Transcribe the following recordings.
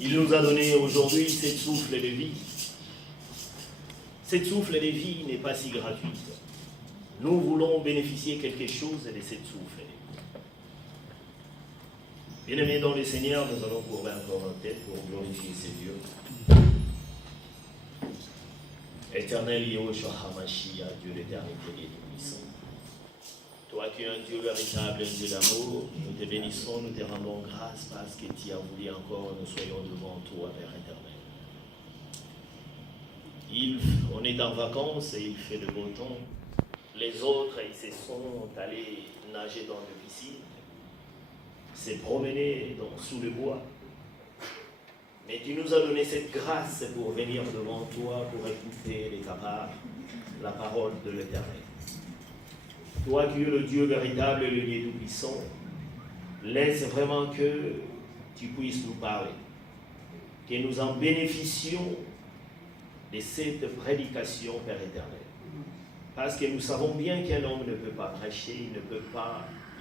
Il nous a donné aujourd'hui cette souffle de vie. Cette souffle de vie n'est pas si gratuite. Nous voulons bénéficier quelque chose de cette souffle de vie. Bien-aimés dans le Seigneur, nous allons couvrir encore en tête pour glorifier ces dieux. Éternel Yahushua HaMashiach, Dieu d'éternité et tout-puissant. Toi qui es un Dieu véritable, un Dieu d'amour, nous te bénissons, nous te rendons grâce parce que tu as voulu encore nous soyons devant toi, Père éternel. On est en vacances et il fait de beau temps. Les autres, ils se sont allés nager dans la piscine, se promener sous le bois. Mais tu nous as donné cette grâce pour venir devant toi, pour écouter la parole de l'Éternel. Toi qui es le Dieu véritable et le Dieu tout-puissant, laisse vraiment que tu puisses nous parler, que nous en bénéficions de cette prédication, Père éternel. Parce que nous savons bien qu'un homme ne peut pas prêcher,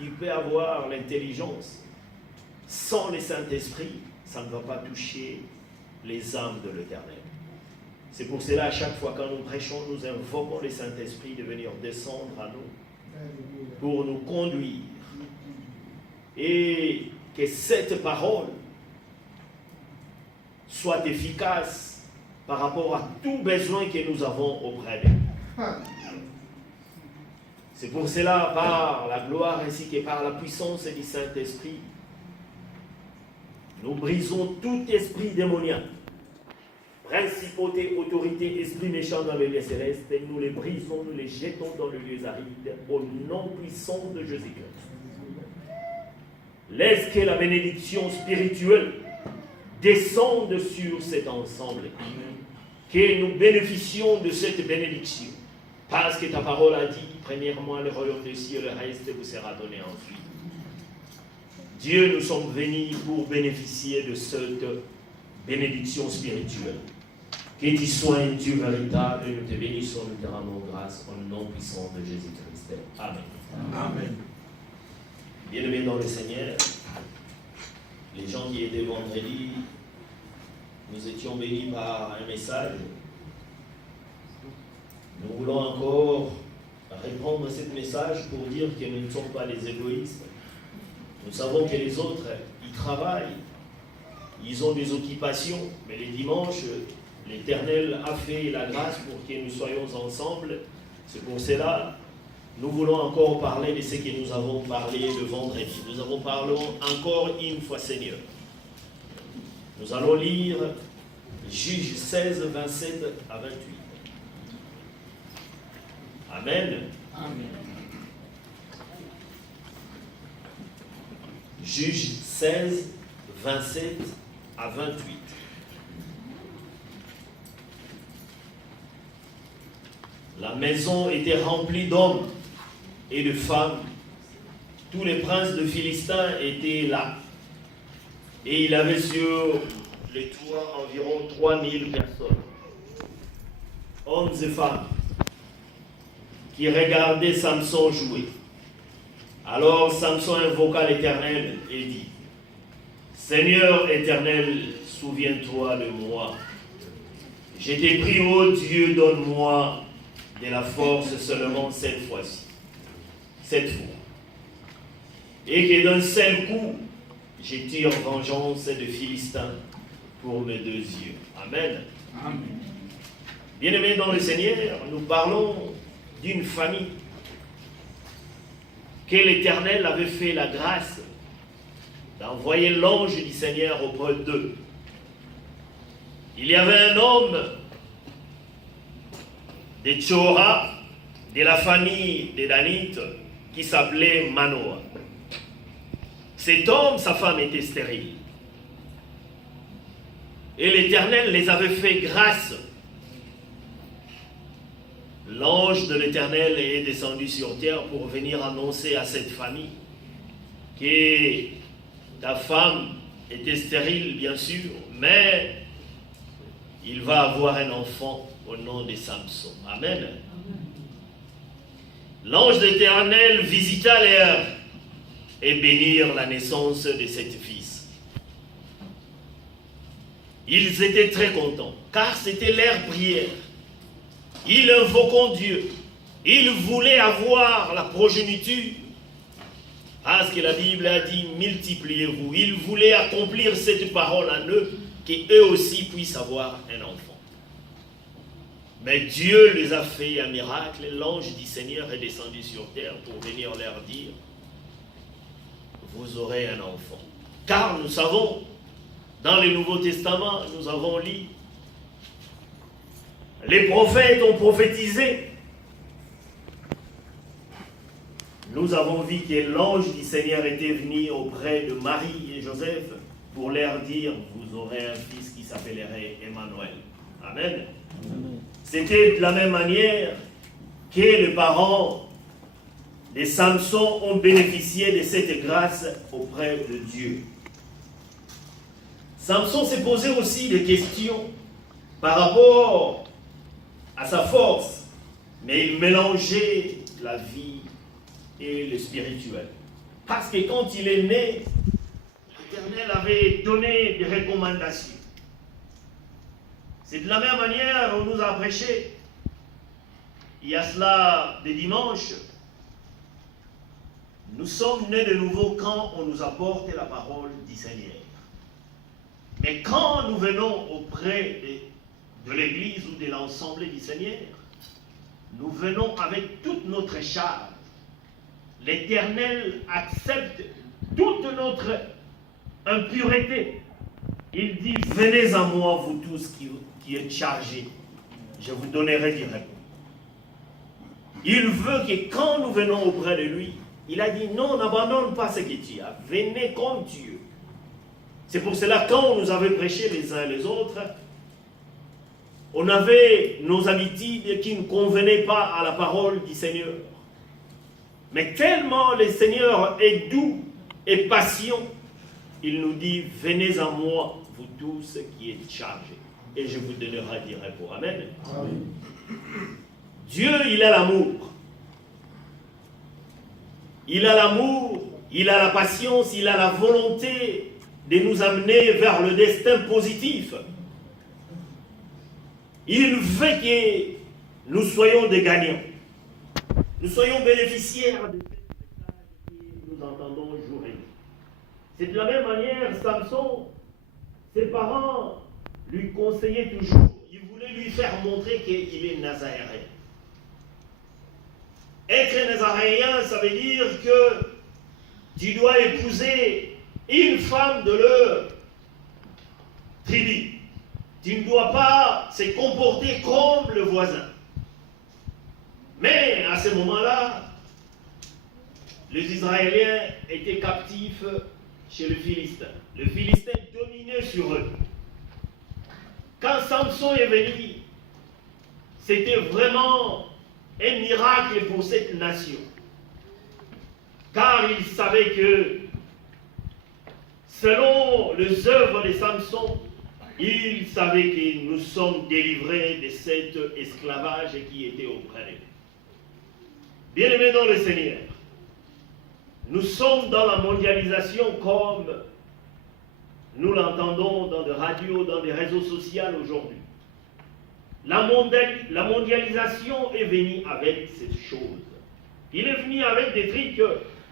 il peut avoir l'intelligence. Sans le Saint-Esprit, ça ne va pas toucher les âmes de l'Éternel. C'est pour cela, à chaque fois quand nous prêchons, nous invoquons le Saint-Esprit de venir descendre à nous pour nous conduire. Et que cette parole soit efficace par rapport à tout besoin que nous avons auprès d'elle. C'est pour cela, par la gloire ainsi que par la puissance du Saint-Esprit, nous brisons tout esprit démoniaque, principauté, autorité, esprit méchant dans les lieux célestes, et nous les brisons, nous les jetons dans les lieux arides, au nom puissant de Jésus-Christ. Laisse que la bénédiction spirituelle descende sur cet ensemble, que nous bénéficions de cette bénédiction, parce que ta parole a dit, premièrement le royaume des cieux, le reste vous sera donné ensuite. Dieu, nous sommes venus pour bénéficier de cette bénédiction spirituelle. Que tu sois un Dieu véritable, et nous te bénissons, nous te rendons grâce au nom puissant de Jésus-Christ. Amen. Amen. Bien-aimés dans le Seigneur, les gens qui étaient vendredi, nous étions bénis par un message. Nous voulons encore répondre à ce message pour dire que nous ne sommes pas des égoïstes. Nous savons que les autres, ils travaillent, ils ont des occupations, mais les dimanches, l'Éternel a fait la grâce pour que nous soyons ensemble. C'est pour cela, nous voulons encore parler de ce que nous avons parlé le vendredi. Nous avons parlé encore une fois, Seigneur. Nous allons lire Juge 16, 27 à 28. Amen. Amen. Juge 16, 27 à 28. La maison était remplie d'hommes et de femmes. Tous les princes de Philistins étaient là. Et il avait sur les toits environ 3000 personnes, hommes et femmes, qui regardaient Samson jouer. Alors Samson invoqua l'Éternel et dit, Seigneur éternel, souviens-toi de moi. Je t'ai pris, ô Dieu, donne-moi de la force seulement cette fois-ci. Cette fois. Et que d'un seul coup, je tire vengeance de Philistins pour mes deux yeux. Amen. Amen. Bien-aimés dans le Seigneur, nous parlons d'une famille que l'Éternel avait fait la grâce d'envoyer l'ange du Seigneur auprès d'eux. Il y avait un homme de Tchora, de la famille des Danites, qui s'appelait Manoah. Cet homme, sa femme était stérile. Et l'Éternel les avait fait grâce. L'ange de l'Éternel est descendu sur terre pour venir annoncer à cette famille que ta femme était stérile, bien sûr, mais il va avoir un enfant au nom de Samson. Amen. L'ange de l'Éternel visita l'air et bénirent la naissance de cet fils. Ils étaient très contents, car c'était leur prière. Ils invoquaient Dieu. Ils voulaient avoir la progéniture. Parce que la Bible a dit, multipliez-vous. Ils voulaient accomplir cette parole en eux, qu'eux aussi puissent avoir un enfant. Mais Dieu les a fait un miracle. L'ange du Seigneur est descendu sur terre pour venir leur dire, vous aurez un enfant. Car nous savons, dans le Nouveau Testament, nous avons lu, les prophètes ont prophétisé. Nous avons vu que l'ange du Seigneur était venu auprès de Marie et Joseph pour leur dire, vous aurez un fils qui s'appellerait Emmanuel. Amen. C'était de la même manière que les parents de Samson ont bénéficié de cette grâce auprès de Dieu. Samson s'est posé aussi des questions par rapport à sa force, mais il mélangeait la vie et le spirituel. Parce que quand il est né, l'Éternel avait donné des recommandations. C'est de la même manière qu'on nous a prêché. Il y a cela des dimanches. Nous sommes nés de nouveau quand on nous apporte la parole du Seigneur. Mais quand nous venons auprès de l'Église ou de l'ensemble du Seigneur, nous venons avec toute notre charge. L'Éternel accepte toute notre impureté. Il dit, venez à moi, vous tous qui êtes chargés, je vous donnerai du repos. Il veut que quand nous venons auprès de lui, il a dit, non, n'abandonne pas ce que tu as, venez comme Dieu. C'est pour cela, quand on nous avait prêché les uns et les autres, on avait nos habitudes qui ne convenaient pas à la parole du Seigneur. Mais tellement le Seigneur est doux et patient, il nous dit, venez à moi, vous tous qui êtes chargés, et je vous donnerai du repos. Amen. Amen. Dieu, il a l'amour. Il a l'amour, il a la patience, il a la volonté de nous amener vers le destin positif. Il veut que nous soyons des gagnants. Nous soyons bénéficiaires de ce message que nous entendons jour et nuit. C'est de la même manière, Samson, ses parents lui conseillaient toujours. Ils voulaient lui faire montrer qu'il est nazaréen. Être nazaréen, ça veut dire que tu dois épouser une femme de leur tribu. Tu ne dois pas se comporter comme le voisin. Mais à ce moment-là, les Israéliens étaient captifs chez le Philistin. Le Philistin dominait sur eux. Quand Samson est venu, c'était vraiment un miracle pour cette nation. Car il savait que, selon les œuvres de Samson, il savait que nous sommes délivrés de cet esclavage qui était auprès de nous. Bien-aimés dans le Seigneur, nous sommes dans la mondialisation comme nous l'entendons dans des radios, dans des réseaux sociaux aujourd'hui. La mondialisation est venue avec cette chose. Il est venu avec des trucs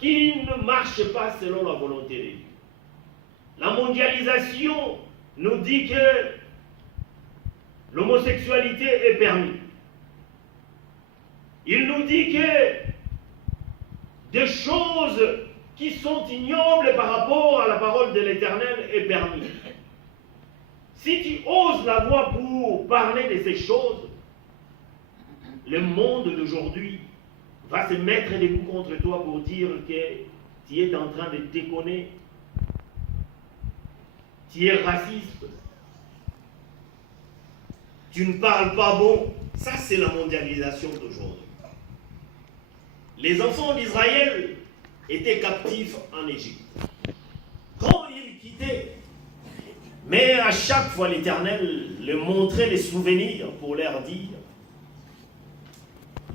qui ne marchent pas selon la volonté de Dieu. La mondialisation nous dit que l'homosexualité est permise. Il nous dit que des choses qui sont ignobles par rapport à la parole de l'Éternel est permis. Si tu oses la voix pour parler de ces choses, le monde d'aujourd'hui va se mettre debout contre toi pour dire que tu es en train de déconner, tu es raciste, tu ne parles pas bon. Ça, c'est la mondialisation d'aujourd'hui. Les enfants d'Israël étaient captifs en Égypte. Quand ils quittaient, mais à chaque fois l'Éternel leur montrait les souvenirs pour leur dire,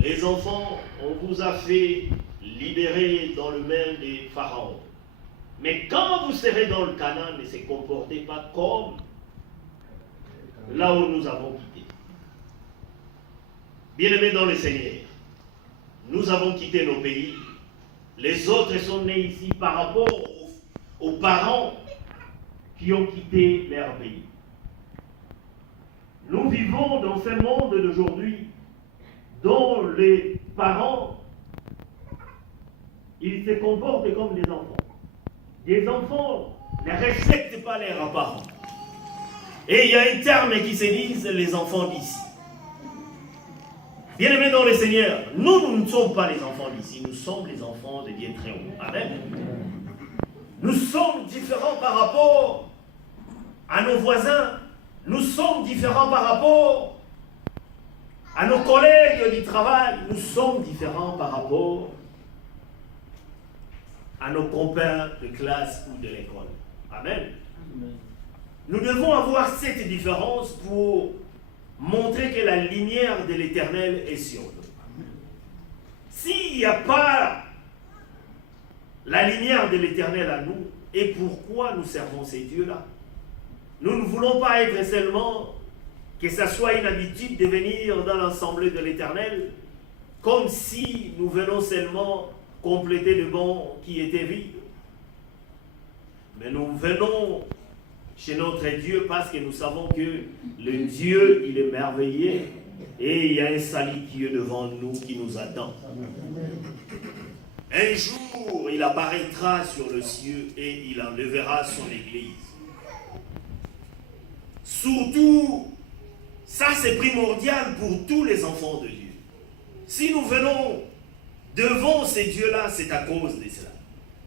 les enfants, on vous a fait libérer dans le main des pharaons. Mais quand vous serez dans le Canaan, ne se comportez pas comme là où nous avons quitté. Bien-aimés dans le Seigneur, nous avons quitté nos pays. Les autres sont nés ici par rapport aux parents qui ont quitté leur pays. Nous vivons dans ce monde d'aujourd'hui dont les parents, ils se comportent comme des enfants. Des enfants ne respectent pas leurs parents. Et il y a un terme qui se dit les enfants d'ici. Bien-aimés dans le Seigneur, nous ne sommes pas les enfants d'ici, nous sommes les enfants de Dieu très haut. Amen. Nous sommes différents par rapport à nos voisins, nous sommes différents par rapport à nos collègues du travail, nous sommes différents par rapport à nos compères de classe ou de l'école. Amen. Nous devons avoir cette différence pour montrer que la lumière de l'Éternel est sur nous. S'il n'y a pas la lumière de l'Éternel à nous, et pourquoi nous servons ces dieux-là? Nous ne voulons pas être seulement, que ça soit une habitude de venir dans l'assemblée de l'Éternel, comme si nous venons seulement compléter le banc qui était vide. Mais nous venons chez notre Dieu parce que nous savons que le Dieu, il est merveilleux et il y a un salut qui est devant nous, qui nous attend. Un jour, il apparaîtra sur le ciel et il enlèvera son église. Surtout, ça c'est primordial pour tous les enfants de Dieu. Si nous venons devant ces dieux-là, c'est à cause de cela.